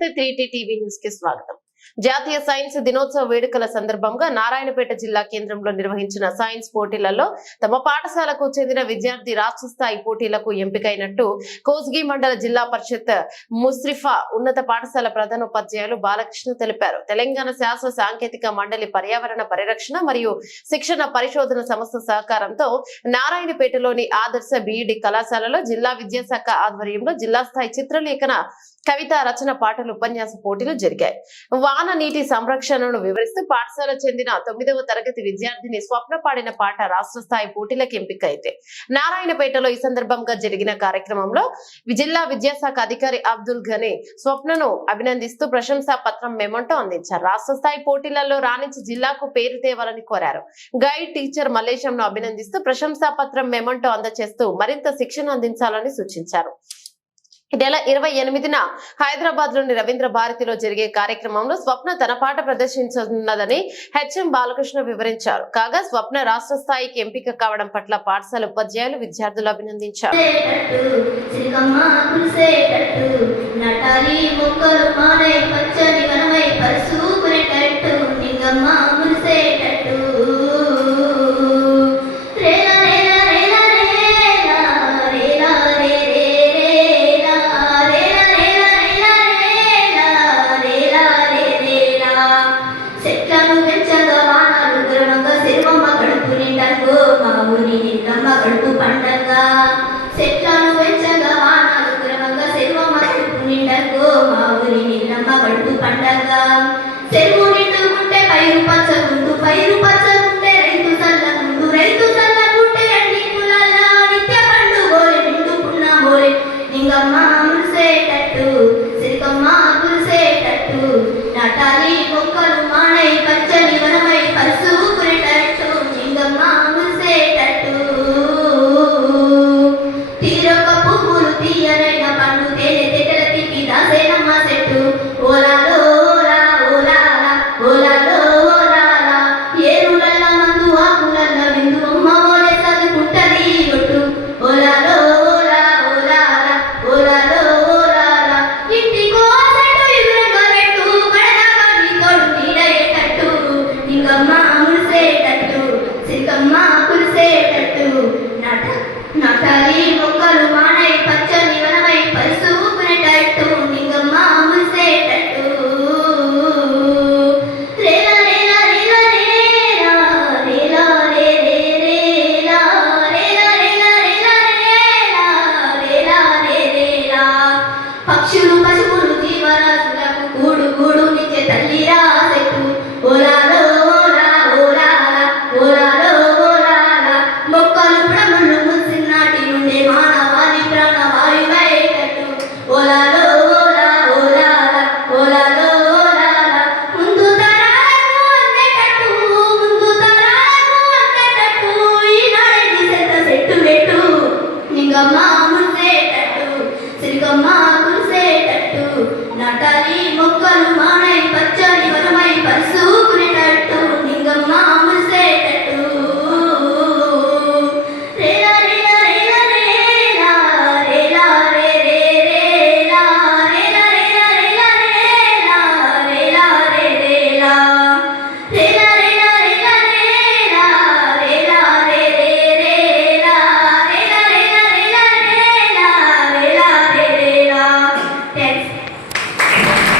నమస్తే three TV న్యూస్కి స్వాగతం. జాతీయ సైన్స్ దినోత్సవ వేడుకల సందర్భంగా నారాయణపేట జిల్లా కేంద్రంలో నిర్వహించిన సైన్స్ పోటీలలో తమ పాఠశాలకు చెందిన విద్యార్థి రాష్ట్ర స్థాయి పోటీలకు ఎంపికైనట్టు కోస్గి మండల జిల్లా పరిషత్ ముస్రిఫా ఉన్నత పాఠశాల ప్రధానోపాధ్యాయులు బాలకృష్ణ తెలిపారు. తెలంగాణ శాస్త్ర సాంకేతిక మండలి పర్యావరణ పరిరక్షణ మరియు శిక్షణ పరిశోధన సంస్థ సహకారంతో నారాయణపేటలోని ఆదర్శ బీఈడి కళాశాలలో జిల్లా విద్యాశాఖ ఆధ్వర్యంలో జిల్లా స్థాయి చిత్రలేఖన కవిత రచన పాటలు ఉపన్యాస పోటీలు జరిగాయి. వాన నీటి సంరక్షణను వివరిస్తూ పాఠశాల చెందిన తొమ్మిదవ తరగతి విద్యార్థిని స్వప్న పాడిన పాట రాష్ట్ర స్థాయి పోటీలకు ఎంపికైతే. నారాయణపేటలో ఈ సందర్భంగా జరిగిన కార్యక్రమంలో జిల్లా విద్యాశాఖ అధికారి అబ్దుల్ ఘనీ స్వప్నను అభినందిస్తూ ప్రశంసా పత్రం మెమంటో అందించారు. రాష్ట్ర స్థాయి పోటీలలో రాణించి జిల్లాకు పేరు తేవాలని కోరారు. గైడ్ టీచర్ మల్లేశంను అభినందిస్తూ ప్రశంసా పత్రం మెమంటో అందజేస్తూ మరింత శిక్షణ అందించాలని సూచించారు. ఈ నెల ఇరవై ఎనిమిదిన హైదరాబాద్లోని రవీంద్ర భారతిలో జరిగే కార్యక్రమంలో స్వప్న తన పాట ప్రదర్శించనున్నదని హెచ్ఎం బాలకృష్ణ వివరించారు. కాగా స్వప్న రాష్ట్ర స్థాయికి ఎంపిక కావడం పట్ల పాఠశాల ఉపాధ్యాయులు విద్యార్థులు అభినందించారు. గౌరి నిన్నమ్మ గడుపు పండగ Nazaret.